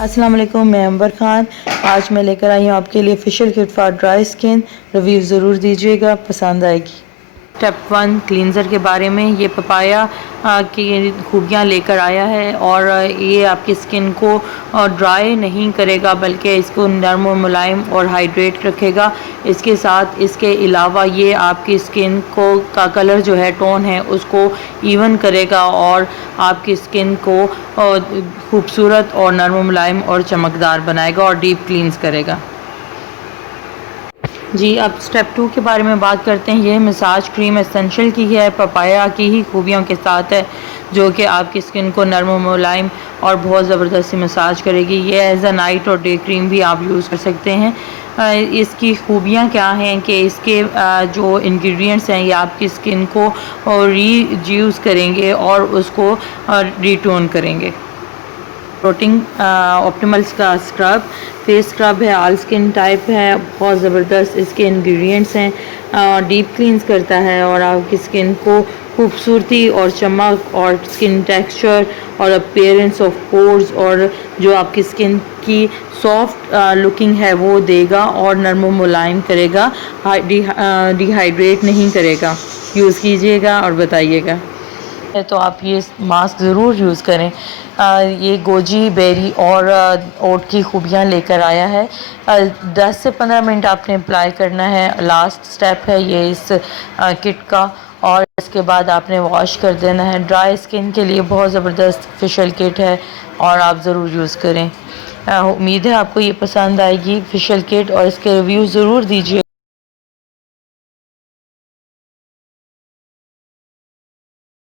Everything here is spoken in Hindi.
अस्सलाम वालेकुम, मैं अंबर खान। आज मैं लेकर आई हूँ आपके लिए facial kit for dry skin. Review ज़रूर दीजिएगा, पसंद आएगी। स्टेप 1 क्लींज़र के बारे में। ये पपाया की खूबियाँ लेकर आया है और ये आपकी स्किन को ड्राई नहीं करेगा बल्कि इसको नरम और मुलायम और हाइड्रेट रखेगा। इसके साथ इसके अलावा ये आपकी स्किन को का कलर जो है, टोन है, उसको इवन करेगा और आपकी स्किन को खूबसूरत और नरम मुलायम और चमकदार बनाएगा और डीप क्लींस करेगा। जी, अब स्टेप 2 के बारे में बात करते हैं। ये मसाज क्रीम एसेंशियल की है, पपाया की ही खूबियों के साथ है, जो कि आपकी स्किन को नरम और मुलायम और बहुत ज़बरदस्त सी मसाज करेगी। ये एज अ नाइट और डे क्रीम भी आप यूज़ कर सकते हैं। इसकी खूबियाँ क्या हैं कि इसके जो इंग्रेडिएंट्स हैं ये आपकी स्किन को रीयूज़ करेंगे और उसको रिटोन करेंगे। प्रोटीन ऑप्टिमल्स का स्क्रब, फेस स्क्रब है, ऑल स्किन टाइप है, बहुत ज़बरदस्त इसके इंग्रेडिएंट्स हैं। डीप क्लींस करता है और आपकी स्किन को खूबसूरती और चमक और स्किन टेक्सचर और अपीयरेंस ऑफ पोर्स और जो आपकी स्किन की सॉफ्ट लुकिंग है वो देगा और नरम व मुलायम करेगा, डिहाइड्रेट नहीं करेगा। यूज़ कीजिएगा और बताइएगा। तो आप ये मास्क ज़रूर यूज़ करें। ये गोजी बेरी और ओट की खूबियाँ लेकर आया है। 10 से 15 मिनट आपने अप्लाई करना है। लास्ट स्टेप है ये इस किट का और इसके बाद आपने वॉश कर देना है। ड्राई स्किन के लिए बहुत ज़बरदस्त फेशियल किट है और आप ज़रूर यूज़ करें। उम्मीद है आपको ये पसंद आएगी फेशियल किट और इसके रिव्यू ज़रूर दीजिए।